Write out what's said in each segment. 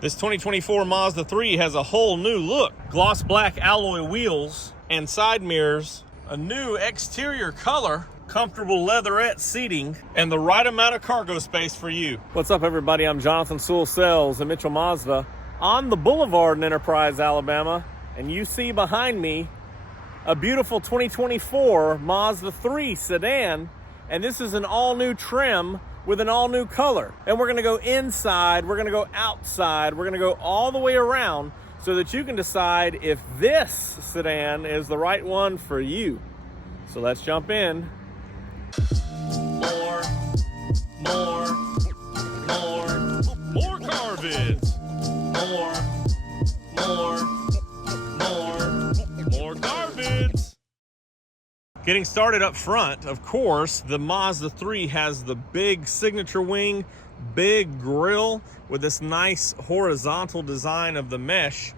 This 2024 Mazda 3 has a whole new look. Gloss black alloy wheels and side mirrors, a new exterior color, comfortable leatherette seating, and the right amount of cargo space for you. What's up, everybody? I'm Jonathan Sewell Sales at Mitchell Mazda on the Boulevard in Enterprise, Alabama, and you see behind me a beautiful 2024 Mazda 3 Sedan, and this is an all-new trim with an all-new color. And we're gonna go inside, we're gonna go outside, we're gonna go all the way around so that you can decide if this sedan is the right one for you. So let's jump in. More car vids. More car vids. Getting started up front, of course, the Mazda 3 has the big signature wing, big grille with this nice horizontal design of the mesh.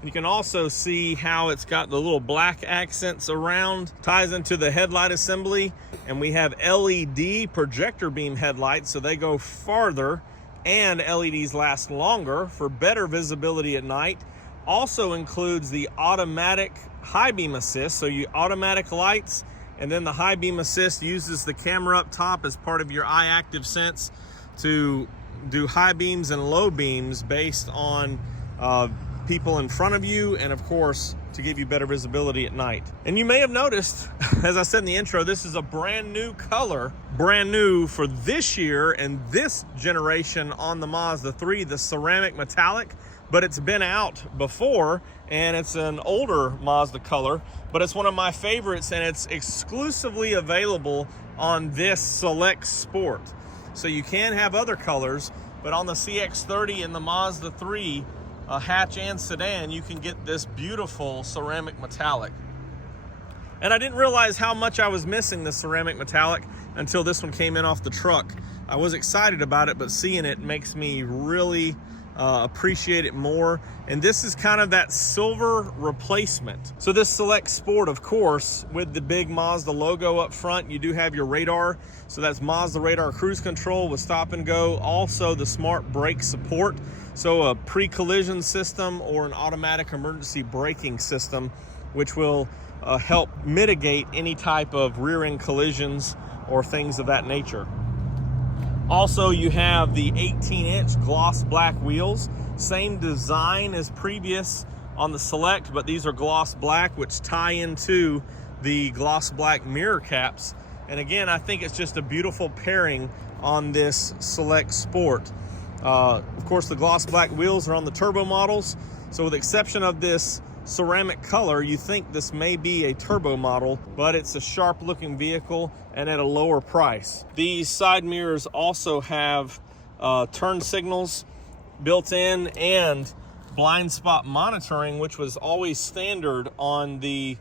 And you can also see how it's got the little black accents around, ties into the headlight assembly. And we have LED projector beam headlights, so they go farther, and LEDs last longer for better visibility at night. Also includes the automatic high beam assist, so you automatic lights, and then the high beam assist uses the camera up top as part of your eye active sense to do high beams and low beams based on people in front of you, and of course to give you better visibility at night. And you may have noticed, as I said in the intro, this is a brand new color, brand new for this year and this generation on the Mazda 3, the ceramic metallic. But it's been out before, and it's an older Mazda color, but it's one of my favorites, and it's exclusively available on this Select Sport. So you can have other colors, but on the CX-30 and the Mazda 3 hatch and sedan, you can get this beautiful ceramic metallic. And I didn't realize how much I was missing the ceramic metallic until this one came in off the truck. I was excited about it, but seeing it makes me really appreciate it more. And this is kind of that silver replacement. So this Select Sport, of course, with the big Mazda logo up front, you do have your radar. So that's Mazda radar cruise control with stop and go. Also the smart brake support. So a pre-collision system or an automatic emergency braking system, which will help mitigate any type of rear end collisions or things of that nature. Also, you have the 18-inch gloss black wheels. Same design as previous on the Select, but these are gloss black, which tie into the gloss black mirror caps. And again, I think it's just a beautiful pairing on this Select Sport. Of course, the gloss black wheels are on the turbo models. So with the exception of this ceramic color, you think this may be a turbo model, but it's a sharp looking vehicle and at a lower price. These side mirrors also have turn signals built in and blind spot monitoring, which was always standard on the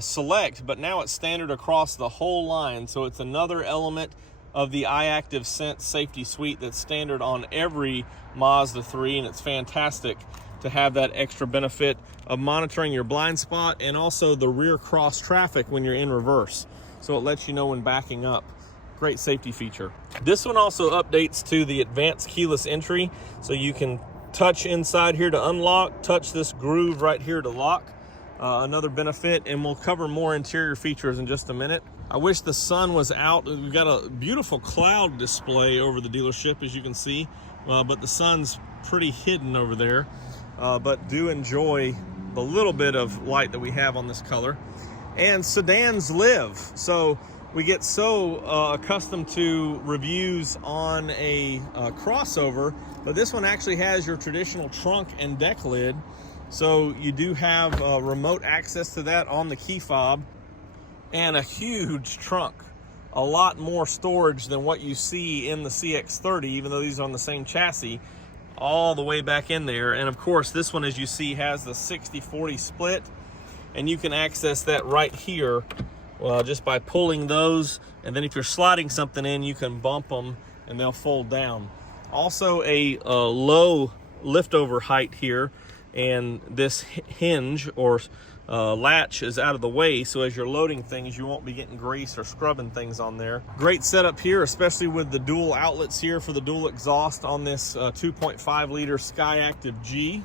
Select, but now it's standard across the whole line. So it's another element of the eye active sense safety suite that's standard on every Mazda 3, and it's fantastic to have that extra benefit of monitoring your blind spot and also the rear cross traffic when you're in reverse. So it lets you know when backing up. Great safety feature. This one also updates to the advanced keyless entry. So you can touch inside here to unlock, touch this groove right here to lock. Another benefit, and we'll cover more interior features in just a minute. I wish the sun was out. We've got a beautiful cloud display over the dealership, as you can see, but the sun's pretty hidden over there. But do enjoy the little bit of light that we have on this color. And sedans live. So we get so accustomed to reviews on a crossover, but this one actually has your traditional trunk and deck lid. So you do have remote access to that on the key fob, and a huge trunk. A lot more storage than what you see in the CX-30, even though these are on the same chassis, all the way back in there. And of course, this one, as you see, has the 60-40 split, and you can access that right here just by pulling those. And then if you're sliding something in, you can bump them and they'll fold down. Also a low liftover height here, and this hinge or latch is out of the way, so as you're loading things, you won't be getting grease or scrubbing things on there. Great setup here, especially with the dual outlets here for the dual exhaust on this 2.5 liter Skyactiv G.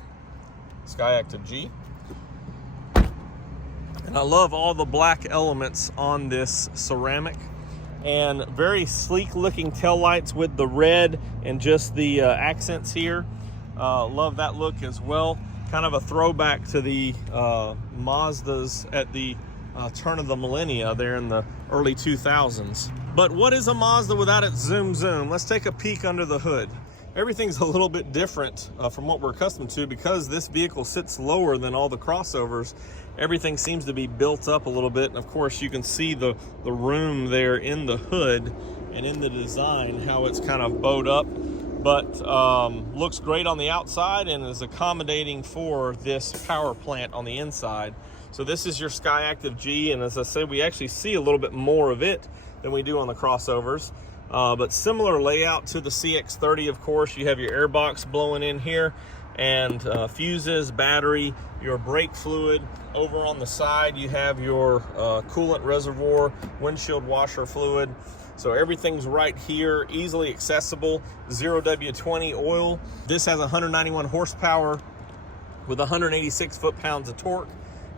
And I love all the black elements on this ceramic, and very sleek looking taillights with the red and just the accents here. Love that look as well. Kind of a throwback to the Mazdas at the turn of the millennia there in the early 2000s. But what is a Mazda without its zoom zoom? Let's take a peek under the hood. Everything's a little bit different from what we're accustomed to, because this vehicle sits lower than all the crossovers. Everything seems to be built up a little bit, and of course you can see the room there in the hood and in the design, how it's kind of bowed up, but looks great on the outside and is accommodating for this power plant on the inside. So this is your Skyactiv G, and as I said, we actually see a little bit more of it than we do on the crossovers. But similar layout to the CX-30, of course. You have your air box blowing in here, and fuses, battery, your brake fluid. Over on the side, you have your coolant reservoir, windshield washer fluid. So everything's right here, easily accessible. 0W20 oil. This has 191 horsepower with 186 foot-pounds of torque,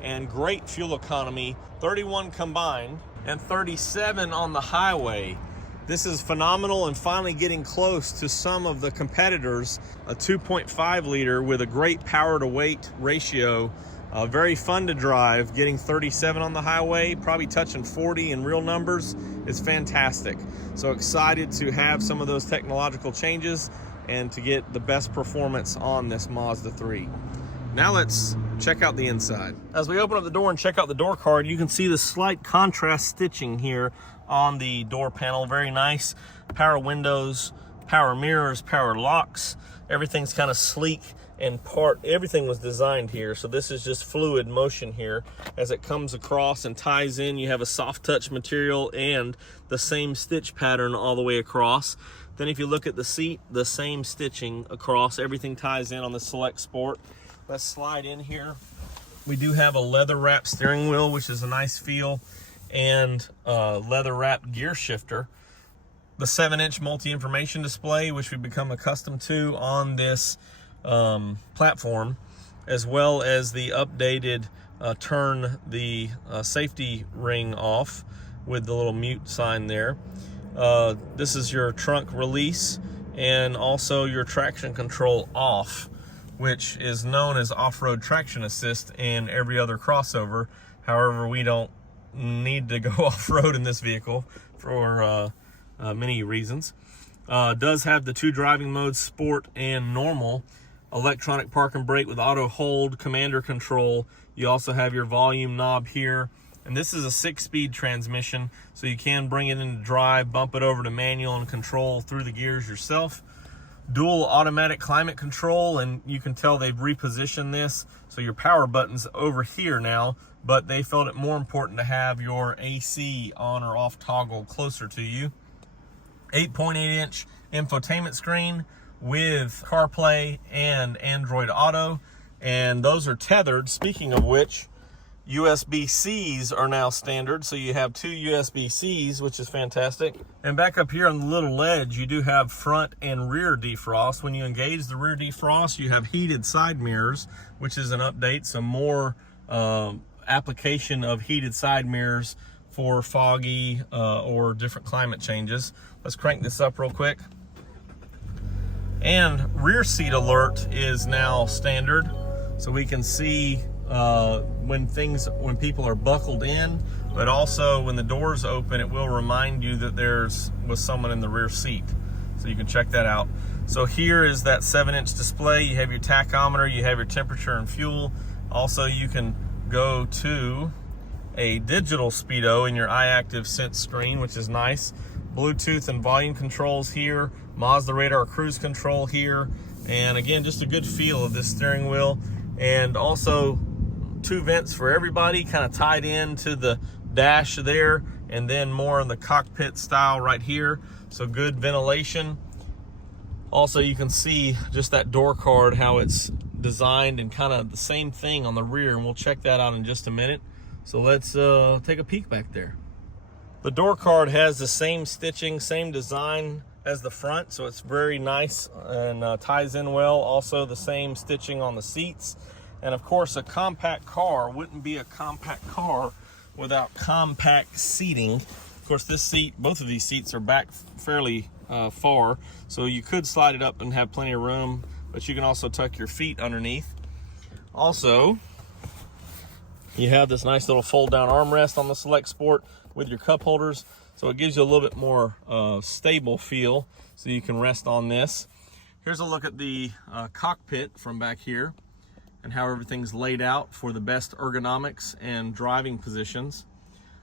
and great fuel economy, 31 combined and 37 on the highway. This is phenomenal and finally getting close to some of the competitors. A 2.5 liter with a great power to weight ratio. Very fun to drive, getting 37 on the highway, probably touching 40 in real numbers is fantastic. So excited to have some of those technological changes and to get the best performance on this Mazda 3. Now let's check out the inside. As we open up the door and check out the door card, you can see the slight contrast stitching here on the door panel. Very nice. Power windows, power mirrors, power locks. Everything's kind of sleek, and everything was designed here. So this is just fluid motion here. As it comes across and ties in, you have a soft touch material and the same stitch pattern all the way across. Then if you look at the seat, the same stitching across. Everything ties in on the Select Sport. Let's slide in here. We do have a leather wrap steering wheel, which is a nice feel, and leather wrapped gear shifter. The 7-inch multi-information display, which we've become accustomed to on this platform, as well as the updated turn the safety ring off with the little mute sign there. This is your trunk release, and also your traction control off, which is known as off-road traction assist in every other crossover. However, we don't need to go off-road in this vehicle for many reasons. Does have the 2 driving modes, sport and normal. Electronic park and brake with auto hold, commander control. You also have your volume knob here. And this is a 6-speed transmission, so you can bring it into drive, bump it over to manual, and control through the gears yourself. Dual automatic climate control, and you can tell they've repositioned this, so your power button's over here now, but they felt it more important to have your AC on or off toggle closer to you. 8.8-inch infotainment screen with CarPlay and Android Auto, and those are tethered. Speaking of which, USB-Cs are now standard, so you have 2 USB-Cs, which is fantastic. And back up here on the little ledge, you do have front and rear defrost. When you engage the rear defrost, you have heated side mirrors, which is an update, so more application of heated side mirrors for foggy or different climate changes. Let's crank this up real quick. And rear seat alert is now standard, so we can see when people are buckled in, but also when the doors open, it will remind you that was someone in the rear seat, so you can check that out. So here is that 7-inch display. You have your tachometer, you have your temperature and fuel. Also, you can go to a digital speedo in your iActive Sense screen, which is nice. Bluetooth and volume controls here, Mazda radar cruise control here, and again, just a good feel of this steering wheel. And also 2 vents for everybody, kind of tied into the dash there, and then more in the cockpit style right here, so good ventilation. Also, you can see just that door card, how it's designed and kind of the same thing on the rear, and we'll check that out in just a minute. So let's take a peek back there. The door card has the same stitching, same design as the front, so it's very nice and ties in well. Also the same stitching on the seats. And of course, a compact car wouldn't be a compact car without compact seating. Of course, this seat, both of these seats are back fairly far, so you could slide it up and have plenty of room, but you can also tuck your feet underneath. Also, you have this nice little fold down armrest on the Select Sport with your cup holders, so it gives you a little bit more stable feel, so you can rest on this. Here's a look at the cockpit from back here and how everything's laid out for the best ergonomics and driving positions.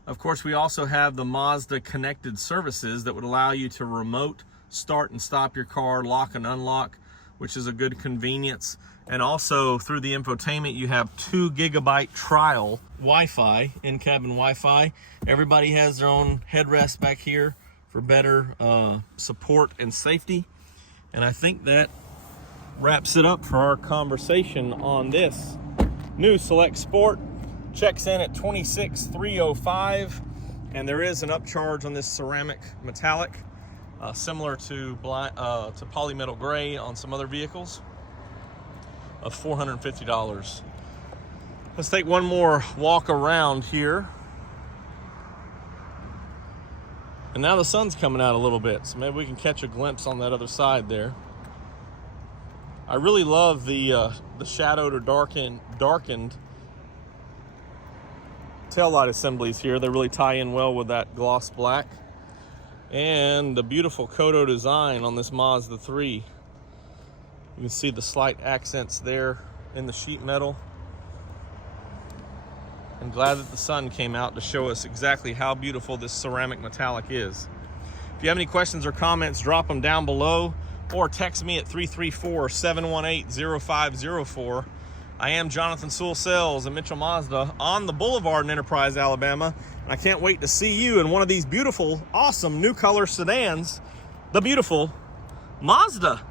Of course, we also have the Mazda connected services that would allow you to remote start and stop your car, lock and unlock, which is a good convenience. And also through the infotainment, you have 2 GB trial Wi-Fi, in-cabin Wi-Fi. Everybody has their own headrest back here for better support and safety. And I think that wraps it up for our conversation on this new Select Sport. Checks in at $26,305, and there is an upcharge on this ceramic metallic, similar to polymetal gray on some other vehicles, of $450. Let's take one more walk around here. And now the sun's coming out a little bit, so maybe we can catch a glimpse on that other side there. I really love the shadowed or darkened taillight assemblies here. They really tie in well with that gloss black. And the beautiful Kodo design on this Mazda 3. You can see the slight accents there in the sheet metal. I'm glad that the sun came out to show us exactly how beautiful this ceramic metallic is. If you have any questions or comments, drop them down below or text me at 334-718-0504. I am Jonathan Sewell Sales at Mitchell Mazda on the Boulevard in Enterprise, Alabama. And I can't wait to see you in one of these beautiful, awesome new color sedans, the beautiful Mazda.